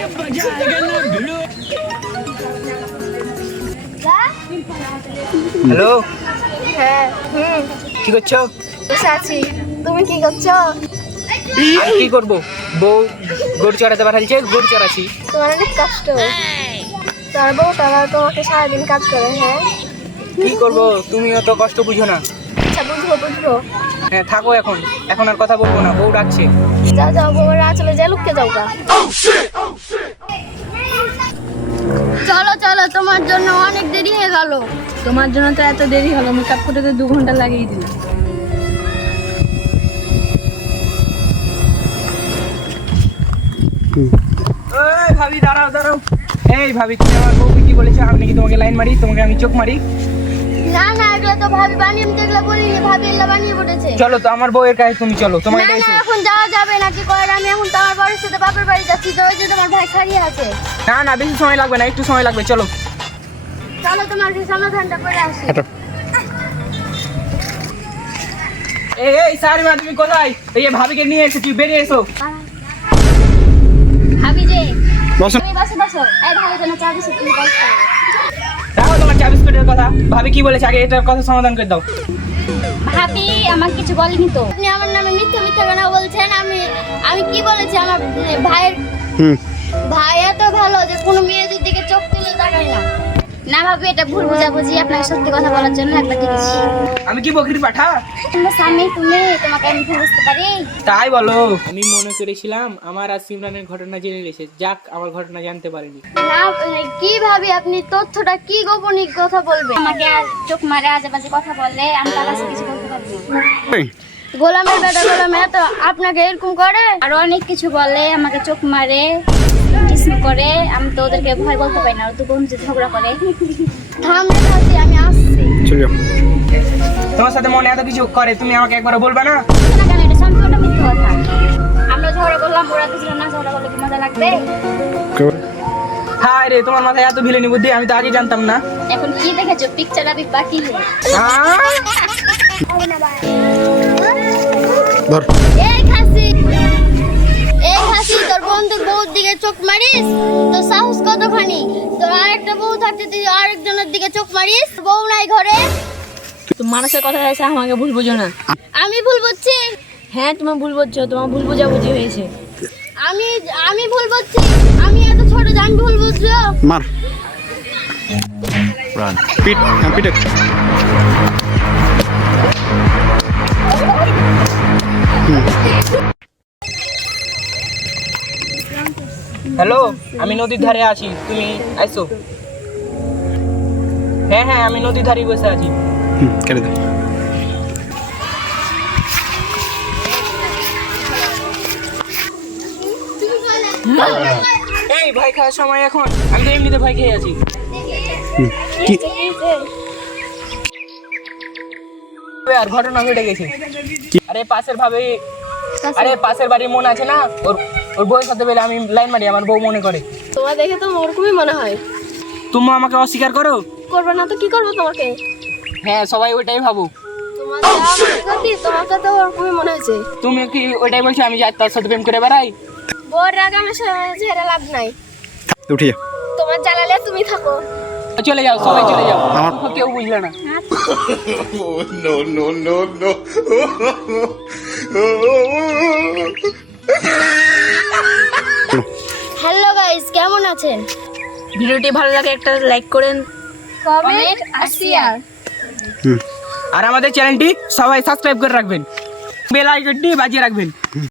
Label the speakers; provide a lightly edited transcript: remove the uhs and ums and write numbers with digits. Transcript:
Speaker 1: Hello,
Speaker 2: হ্যাঁ
Speaker 1: কি করছো?
Speaker 2: বসে আছি। তুমি কি করছো?
Speaker 1: আর কি করবো, বউ গরু চড়াতে পাঠাচ্ছে, গরু চড়াচ্ছি।
Speaker 2: তোমার অনেক কষ্ট। তোমার বউ তারা তোমাকে সারাদিন কাজ করে। হ্যাঁ,
Speaker 1: কি করবো, তুমিও তো কষ্ট বুঝো না।
Speaker 2: আচ্ছা বুঝবো বুঝবো।
Speaker 1: হ্যাঁ থাকো, এখন এখন আর কথা বলবো না, বউ ডাকছে।
Speaker 2: যাও যাও, বউরা চলে যা, লুককে যাও গা। চলো চলো, তোমার জন্য অনেক দেরি হয়ে গেল।
Speaker 3: তোমার জন্য তো এত দেরি হলো, মেকআপ করতে তো 2 ঘন্টা লাগিয়ে দিলাম।
Speaker 1: এই ভাবি দাঁড়াও দাঁড়াও। এই ভাবি, তুমি আমার বউকে কি বলেছো? আমি নাকি তোমাকে লাইন মারি, তোমাকে আমি চোখ মারি?
Speaker 2: না না, এগুলো তো ভাবি বানিয়ে, আমি তো এগুলো বলিনি, ভাবি এগুলো বানিয়ে পড়েছে।
Speaker 1: চলো তো আমার বউয়ের কাছে তুমি চলো, তোমার
Speaker 2: না
Speaker 1: এটা
Speaker 2: না,
Speaker 1: এসে।
Speaker 2: এখন যাওয়া যাবে না। কি করার, আমি এখন তো আমার বাড়ির সাথে বাপের বাড়ি যাচ্ছি, তো ওই যে তোমার ভাই খাড়িয়ে আছে।
Speaker 1: না না, বেশি সময় লাগবে না, একটু সময় লাগবে, চলো।
Speaker 2: চলো তোমার সেই সমাধানটা করে আসি।
Speaker 1: এই এই সারিমা, তুমি কোথায়? এই যে ভাবিকে নিয়ে এসেছি, বেরিয়ে এসো।
Speaker 2: ভাবি যে
Speaker 4: বসো।
Speaker 2: তুমি বসো বসো। এই ভাবি জন্য চা দিছি, তুমি বসো।
Speaker 1: রাখো তোমার চা বিস্কুটের কথা। ভাবি কি বলেছে, আগে এটার কথা সমাধান করে দাও।
Speaker 2: ভাবি আমার কিছু বলেনি তো। আপনি আমার নামে মিথ্যা মিথ্যা কেন বলছেন? আমি কি বলেছি? আমার ভাইয়ের ভাই এত ভালো যে কোনো মেয়েদের দিকে চোখ তুলে তাকায় না। না ভাবি, এটা ভুল বুঝাবুঝি। আপনাকে সত্যি কথা বলার জন্য একবার ডেকেছি।
Speaker 1: আমি কি বকরির পাঠা?
Speaker 2: তোমার স্বামী, তুমি তোমাকে আমি ভুল বুঝতে পারি।
Speaker 1: তাই বলো? আমি মনে করেছিলাম আমার আর সিমরানের ঘটনা জেনে গেছে, যাক আমার ঘটনা জানতে পারিনি।
Speaker 2: না কি ভাবি, আপনি তথ্যটা কি গোপনীয় কথা বলবেন? আমাকে আর চোখ মারে আজে বাজে কথা বললে আমি তার কাছে কিছু বলতে পারবো না। গোলামের বেটা গোলামে তো আপনাকে এরকম করে, আর অনেক কিছু বলে, আমাকে চোখ মারে, কিসম করে। আমি তো ওদেরকে ভয় বলতে পারি না, তো বোন যে ঝগড়া করে। থামলে থামছি, আমি আসছি।
Speaker 4: চলো।
Speaker 1: তোমার সাথে মনে এত কিছু করে, তুমি আমাকে একবার বলবে না?
Speaker 2: না কেন, এটা সম্পূর্ণ মিথ্যা কথা। আমরা ঝগড়া করলাম, ওরা দুজন না, ঝগড়া করলে কি মজা লাগবে?
Speaker 1: হায় রে, তোমার মাথায় এত ভিলেনি বুদ্ধি, আমি তো আগে জানতাম না।
Speaker 2: এখন কি দেখেছো? পিকচার আবি বাকি है।
Speaker 4: ধর।
Speaker 2: এই খাসি, তোর বন্ধুর বউর দিকে চোখ মারিস? তোর সাহস কতখানি? তোর আরেকটা বউ থাকতে তুই আরেকজনের দিকে চোখ মারিস? বউ নাই ঘরে।
Speaker 3: তো মানুষের কথা আছে, আমাকে ভুল বুঝো না।
Speaker 2: আমি ভুল বুঝছি?
Speaker 3: হ্যাঁ তুমি ভুল বুঝছো, তোমার ভুল বোঝাবুঝি হয়েছে।
Speaker 2: আমি ভুল বুঝছি? আমি এত ছোট যে আমি ভুল বুঝছো?
Speaker 4: মার। রান। পিট, পিটে।
Speaker 1: হ্যালো, আমি নদীর ধারে আছি, তুমি আইসো। হ্যাঁ হ্যাঁ, আমি নদীর ধারে বসে আছি।
Speaker 4: কেটে দে।
Speaker 1: এই ভয় খাওয়ার সময় এখন? আমি তো এমনিতে ভয় খেয়ে আছি।
Speaker 4: কি?
Speaker 1: আর ঘটনা ঘটে গেছে। আরে পাশের বাড়ির মন আছে না, ওর বউয়ের সাথে বেলে আমি লাইন মারি, আমার বউ মনে করে।
Speaker 2: তোমার দেখে তো ওরকমই মনে হয়।
Speaker 1: তুমি আমাকে অস্বীকার করো?
Speaker 2: করবো না তো কি করবো তোমাকে?
Speaker 1: হ্যাঁ, সবাই ওইটাই ভাবো।
Speaker 2: তোমাকে তো ওরকমই মনে হয়েছে।
Speaker 1: তুমি কি ওইটাই বলছো আমি যাই তার সাথে প্রেম করে বেড়াই?
Speaker 2: বউর রাগ আমার ঝেড়ে লাভ নাই।
Speaker 4: উঠে যা।
Speaker 2: তোমার জ্বালালে তুমি থাকো।
Speaker 1: চলে যাও, সবাই চলে যাও, কেউ বুঝলে না।
Speaker 2: হ্যালো গাইস, কেমন আছেন?
Speaker 3: ভিডিওটি ভালো লাগে একটা লাইক করেন,
Speaker 2: কমেন্ট আর শেয়ার।
Speaker 1: আর আমাদের চ্যানেলটি সবাই সাবস্ক্রাইব করে রাখবেন, বেল আইকনটি বাজিয়ে রাখবেন।